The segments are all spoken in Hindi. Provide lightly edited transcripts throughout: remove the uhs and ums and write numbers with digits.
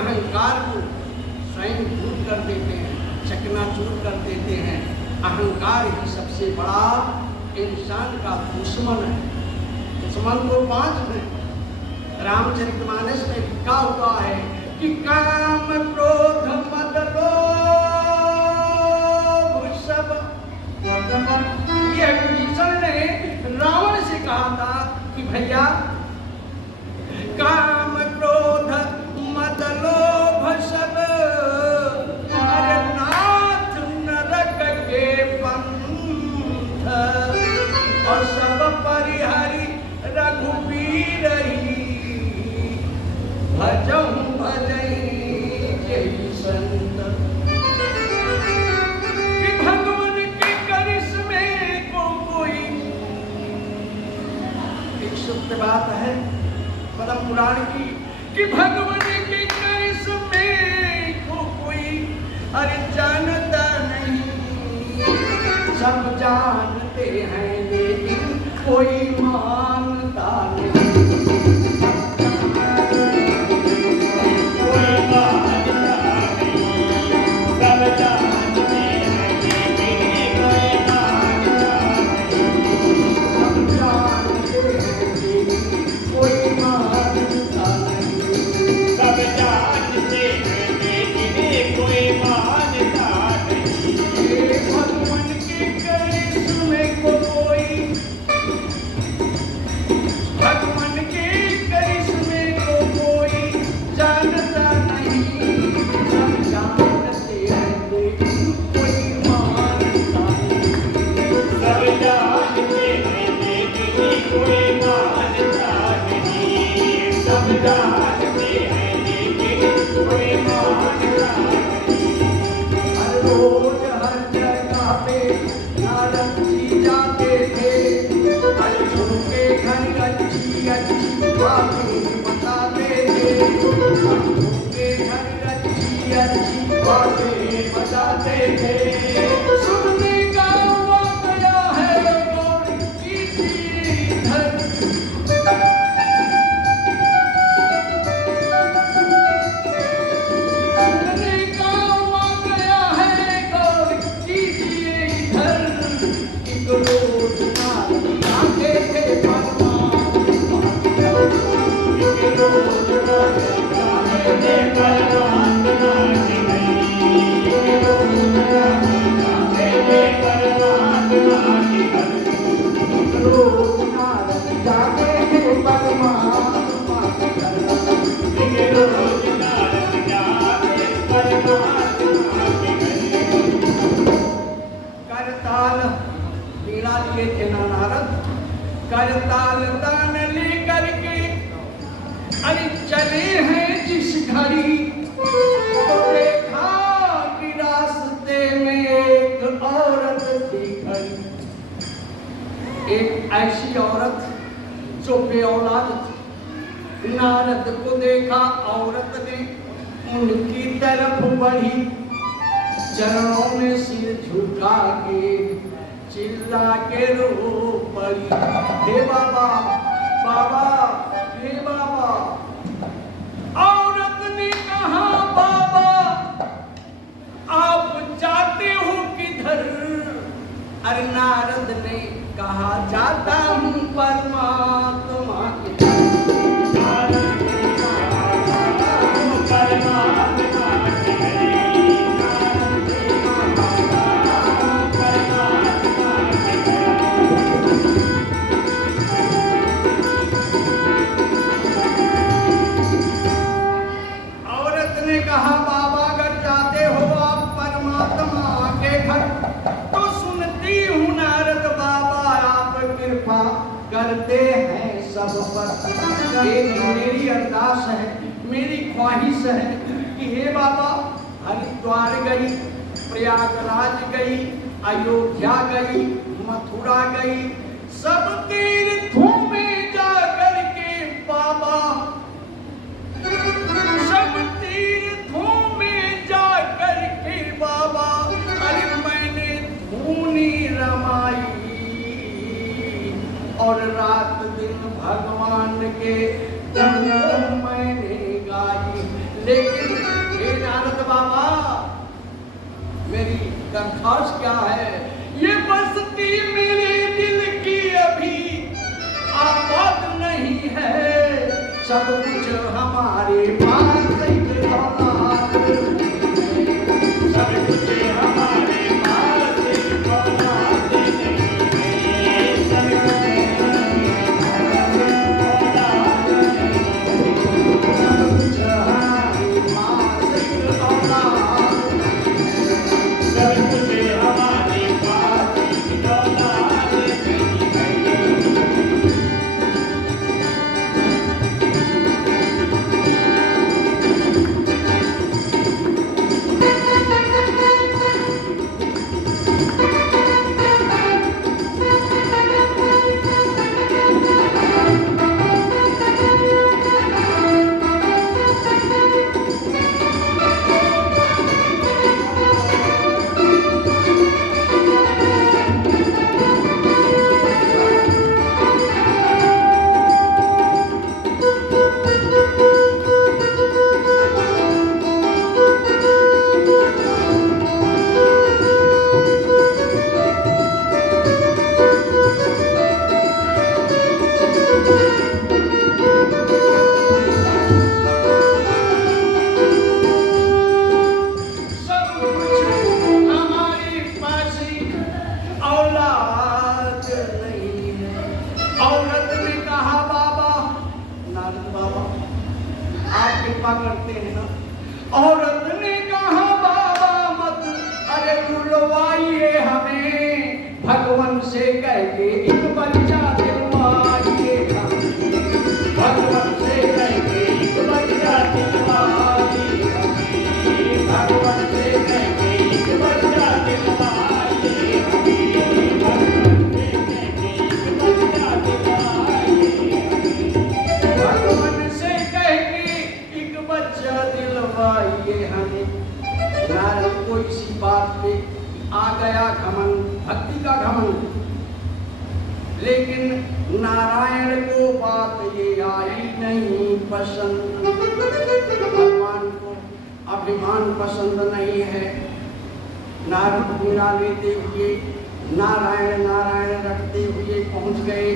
अहंकार को स्वयं दूर कर देते हैं, चकनाचूर कर देते हैं। अहंकार ही सबसे बड़ा इंसान का दुश्मन है। दुश्मन को 5 हैं। रामचरितमानस में लिखा हुआ है कि काम क्रोध मद लोभ सब। ये विभीषण ने रावण से कहा था कि भैया काम क्रोध मद लोभ सब अरे नाथ नरक के पंथ और सब परिहरि रघुबीर भजहु भजहि जय संत। कि भगवान के करिश्मे को कोई एक सुप्त बात है पद्म पुराण की कि भगवान के करिश्मे को कोई अरे जानता नहीं। सब जानते हैं लेकिन कोई मानता नहीं। करताल दान लेकर के अरे चले हैं जिस घड़ी तो देखा कि रास्ते में एक औरत थी खड़ी। एक ऐसी औरत जो बेऔलाद थी। नारद को देखा औरत ने उनकी तरफ बढ़ी, चरणों में सिर झुका के चिल्ला के रो पड़ी, हे बाबा बाबा हे बाबा। औरत ने कहा बाबा आप जाते हो किधर? अरे नारद ने कहा जाता हूँ परमात्मा के करते हैं सब पर। एक मेरी अरदास है, मेरी ख्वाहिश है कि हे बाबा हरिद्वार गई, प्रयागराज गई, अयोध्या गई, मथुरा गई, सब तीर्थों में जाकर के बाबा, सब तीर्थों में जाकर के बाबा अरे मैंने धूनी रमाई और रात दिन भगवान के गुण मैंने गाई, लेकिन अर्थात क्या है? ये बस्ती मेरे दिल की अभी आबाद नहीं है, सब कुछ हमारे पास एक औलाद नहीं है, सब कुछ हमारे पास एक औलाद नहीं है, सब कुछ करते हैं ना। औरत ने कहा बाबा मत अरे रुलवाइए हमें, भगवान से कह के एक बच्चा दिलवाइए हमें, भगवान से कह के एक बच्चा दिलवाइए हमें, भगवान से कह के एक बच्चा दिलवाइए हमें, भगवान से कह के एक बच्चा दिलवाइए हमें, भगवान से कह के एक बच्चा दिलवाइए हमें। नारद को इसी बात पे आ गया घमंड, भक्ति का घमंड, लेकिन नारायण को बात ये आई नहीं पसंद। भगवान को अभिमान पसंद नहीं है। नारद बिना लेते हुए नारायण नारायण रखते हुए पहुंच गए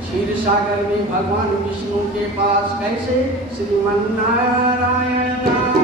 क्षीर सागर में भगवान विष्णु के पास। कैसे? श्रीमन नारायण नारायण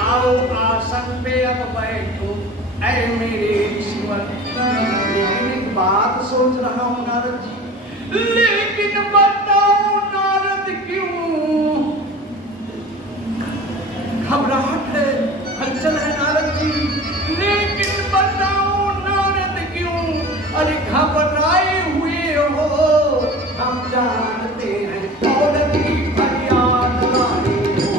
आओ आसन पे अब बैठो ऐ मेरे ईश्वर। लेकिन एक बात सोच रहा हूँ नारद जी, लेकिन बताओ नारद क्यों घबराहट है, हलचल है नारद जी, लेकिन बताओ नारद क्यों अरे घबराए हुए हो? हम जानते हैं औरत की फरियाद लाए हो,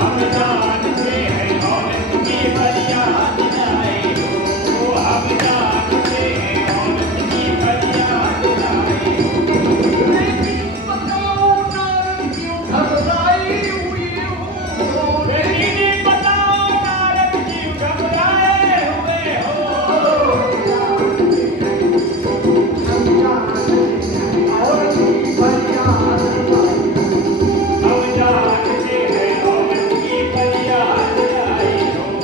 हम जानते हैं औरत की फरियाद लाए हो, हम जानते हैं औरत की फरियाद लाए हो, लेकिन बताओ नारद क्यों घबराए हुए हो? लेकिन बताओ नारद क्यों घबराए हुए हो? हम जानते हैं औरत की फरियाद लाए हो, हम जानते हैं औरत की फरियाद लाए हो,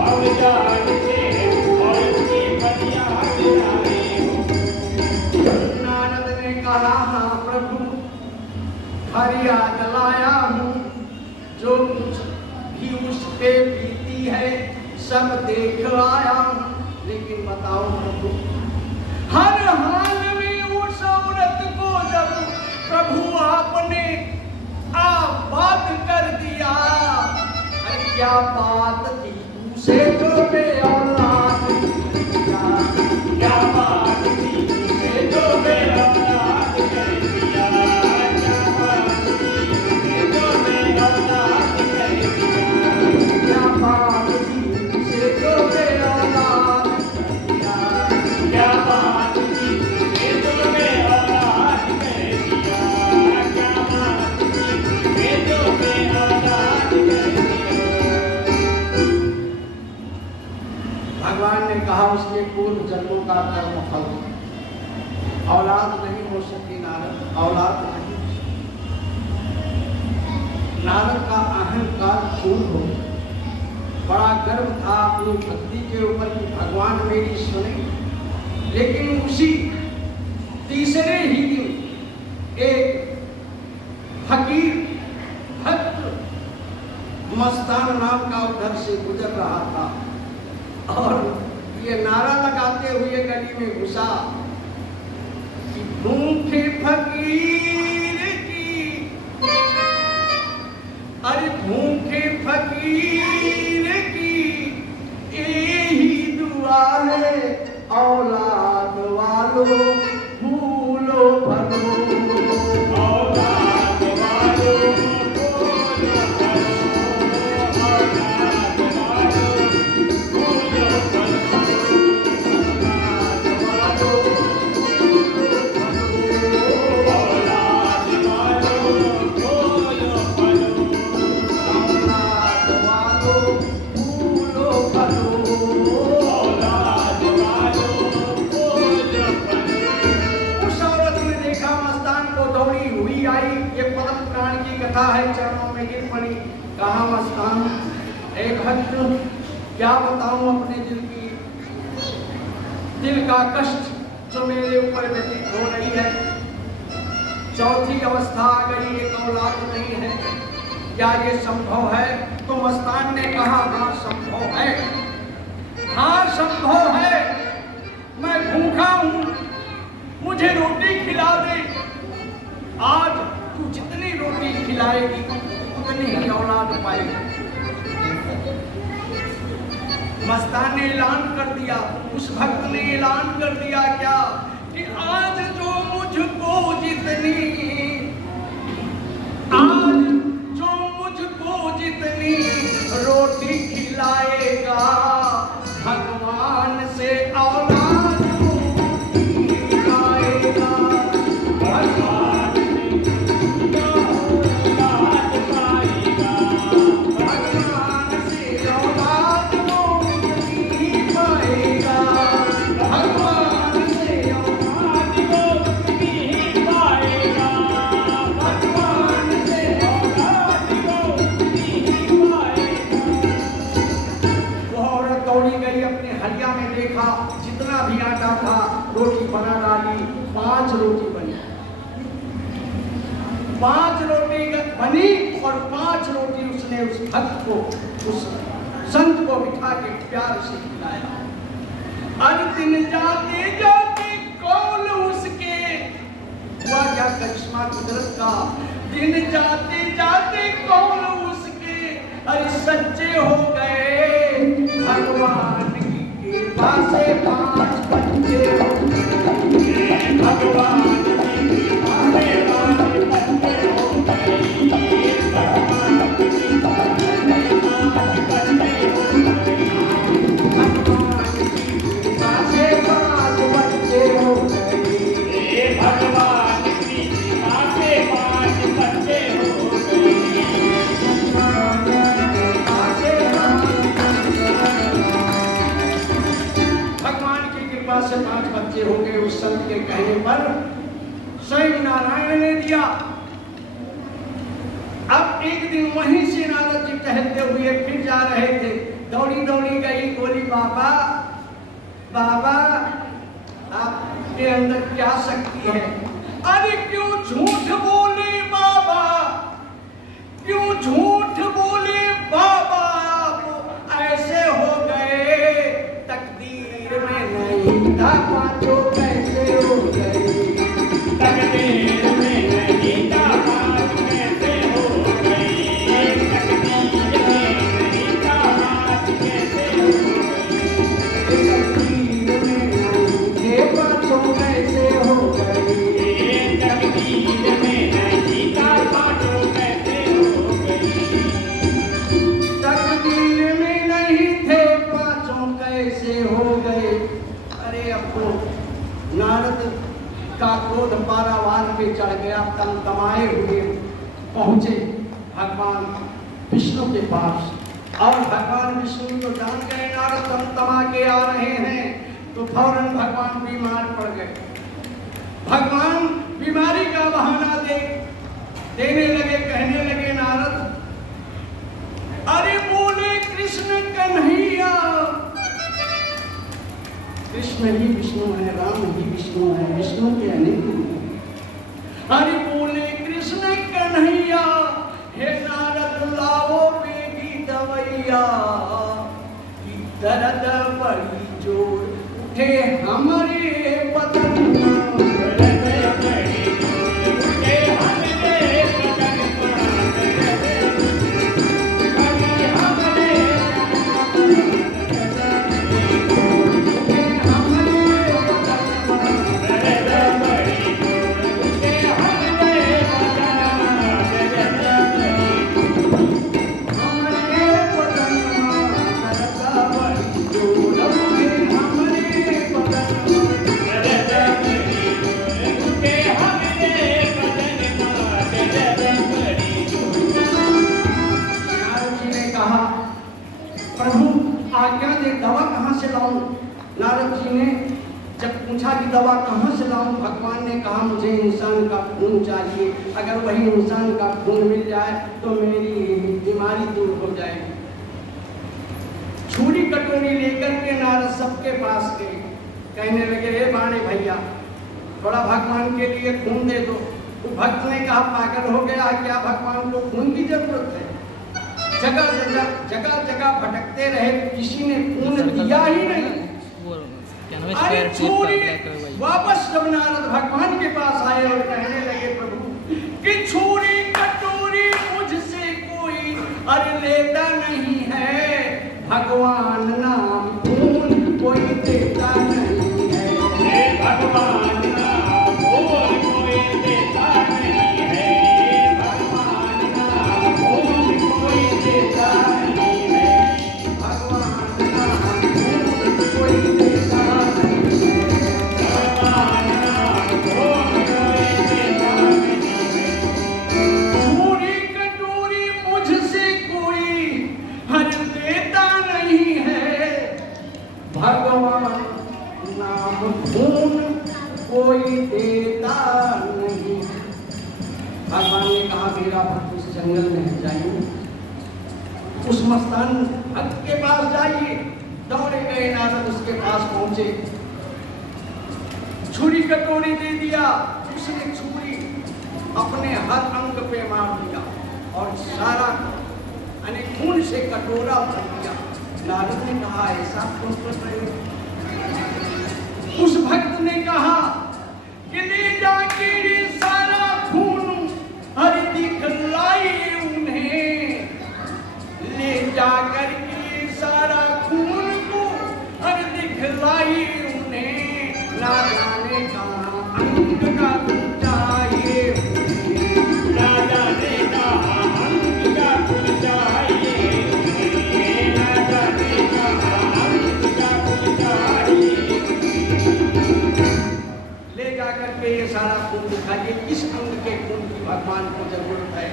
हम जानते हैं औरत की फरियाद लाए हो। नारद ने कहा हाँ प्रभु फरियाद लाया हूँ, जो कुछ भी उस पे बीती है सब देख आया हूँ, लेकिन बताओ प्रभु हर हाल में उस औरत को जब प्रभु आपने आबाद कर दिया, अरे क्या बात थी उसे जो बे औलाद दिया, क्या बात थी उसे जो बे औलाद कर दिया, क्या बात थी उसे जो बे औलाद कर दिया, क्या बात थी उसे जो बे औलाद कर दिया, क्या बात थी उसे जो बे औलाद कर दिया, क्या बात थी उसे जो बे औलाद कर दिया। भगवान ने कहा उसके पूर्व जन्मों का कर्म फल, औलाद नहीं हो सकी नारद, औलाद नहीं हो सकी। नारद का अहंकार खून हो, बड़ा गर्व था अपनी भक्ति के ऊपर कि भगवान मेरी सुने, लेकिन उसी तीसरे ही दिन एक फकीर भक्त मस्तान नाम का उधर से गुजर रहा था और ये नारा लगाते हुए गली में घुसा कि भूखे फकीर की, अरे भूखे फकीर की यही दुआ है, औलाद वालों भूलो भलो, औलाद वालों भूलो भलो, औलाद वालों भूलो भलो, औलाद वालों भूलो भलो, औलाद वालों भूलो भलो, औलाद वालों भूलो भलो, औलाद वालों भूलो भलो। उस औरत ने देखा मस्तान को, दौड़ी हुई आई, ये पद्म पुराण की कथा है, चरणों में गिर पड़ी, कहा मस्तान एक भक्त, क्या बताऊं अपने दिल का कष्ट जो मेरे ऊपर व्यतीत हो रही है, चौथी अवस्था आ गई, एक औलाद नहीं है, क्या ये संभव है? तो मस्तान ने कहा हाँ संभव है, हाँ संभव है, मैं भूखा हूं, मुझे रोटी खिला दे, आज तू जितनी रोटी खिलाएगी उतनी ही औलाद पाएगी। मस्तान ने ऐलान कर दिया, उस भक्त ने ऐलान कर दिया क्या कि आज जो मुझको जितनी, आज जो मुझको जितनी रोटी खिलाएगा, भगवान से औलाद खिलाएगा, भगवान से औलाद पाएगा, भगवान से औलाद नहीं पाएगा, भगवान से औलाद नहीं पाएगा, भगवान से औलाद नहीं पाएगा। वो औरत दौड़ी गई, अपने हलिया में देखा, जितना भी आटा था रोटी बना डाली, 5 रोटी बनी, 5 रोटी बनी और 5 रोटी उसने उस भक्त को, उस संत को बिठा के प्यार से खिलाया। हर दिन जाते जाते कौल उसके, हुआ क्या करिश्मा कुदरत का, दिन जाते जाते कौल उसके, अरे सच्चे हो गए, भगवान की कृपा से 5 बच्चे हो गए, भगवान की कृपा से 5 बच्चे हो गए, भगवान की कृपा से 5 बच्चे हो गए, भगवान की कृपा से 5 बच्चे हो गए, भगवान की कृपा से 5 बच्चे हो गए, भगवान की कृपा से 5 बच्चे हो गए। उस संत के कहने पर स्वयं नारायण ने दिया। अब एक दिन वहीं से नारद जी टहलते हुए फिर जा रहे थे, दौड़ी दौड़ी गई, बोली बाबा बाबा आपके अंदर क्या शक्ति है? अरे क्यों झूठ बोले बाबा, क्यों झूठ बोले बाबा, आप ऐसे हो गए, तकदीर में नहीं था, 5 कैसे हो गए, तकदीर में नहीं था, 5 कैसे हो गए, तकदीर में नहीं नागोद पारावार पे चढ़ गया, तमतमाए हुए पहुंचे भगवान विष्णु के पास। और भगवान विष्णु तो जान गए नारद तमतमा के आ रहे हैं, तो फौरन भगवान बीमार पड़ गए। भगवान बीमारी का बहाना देने लगे, कहने लगे नारद, अरे बोले कृष्ण कन्हैया, कृष्ण ही विष्णु है, राम ही विष्णु है, विष्णु के अनेक रूप। अरे बोले कृष्ण कन्हैया, हे नारद लाओ बेगी दवैया, की दर्द बड़ी जोर उठे हमारे बदन, नारद जी ने जब पूछा कि दवा कहाँ से लाऊं, भगवान ने कहा मुझे इंसान का खून चाहिए, अगर वही इंसान का खून मिल जाए तो मेरी बीमारी दूर हो जाएगी। छुरी कटोरी लेकर के नारद सबके पास गए, कहने लगे, हे बाणे भैया थोड़ा भगवान के लिए खून दे दो। तो भक्त ने कहा, पागल हो गया क्या, भगवान को खून की जरूरत है? जगह जगह भटकते रहे, किसी ने खून दिया ही नहीं। अरे छोड़ी, वापस जब नारद भगवान के पास आए और कहने लगे, प्रभु कि छुरी कटोरी मुझसे कोई अरे लेता नहीं है, भगवान नाम खून कोई देता नहीं है, भगवान नाम खून कोई देता नहीं है, भगवान नाम खून कोई देता नहीं है, भगवान नाम खून कोई देता कोई देता नहीं। भगवान ने कहा, मेरा भक्त उस जंगल में जाइए, उस मस्तान भक्त के पास जाइए। दौड़े गए नारद, उसके पास पहुंचे, छुरी कटोरी दे दिया। उसने छुरी अपने हर अंग पे मार दिया और सारा खून से कटोरा भर दिया। नारद ने कहा, ऐसा क्यों कर रहे हो? उस भक्त ने कहा कि ले जाके ये सारा खून हर दिखलाई उन्हें, ले जाकर के सारा खून को हर दिखलाई उन्हें, ना जाने कहाँ अंग का खून चाहिए, ना जाने कहाँ अंग का खून चाहिए, ना जाने कहाँ अंग का खून चाहिए। ले जाकर के ये सारा खून दिखाइए, किस अंग के खून की भगवान को जरूरत है।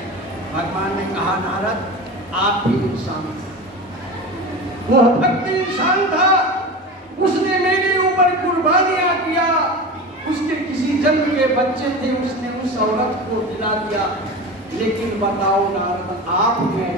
भगवान ने कहा, नारद आप भी इंसान थे, वो भक्त इंसान था, उसने मेरे ऊपर कुर्बानियां किया, उसके किसी जन्म के बच्चे थे, उसने उस औरत को दिला दिया। लेकिन बताओ नारद, आप में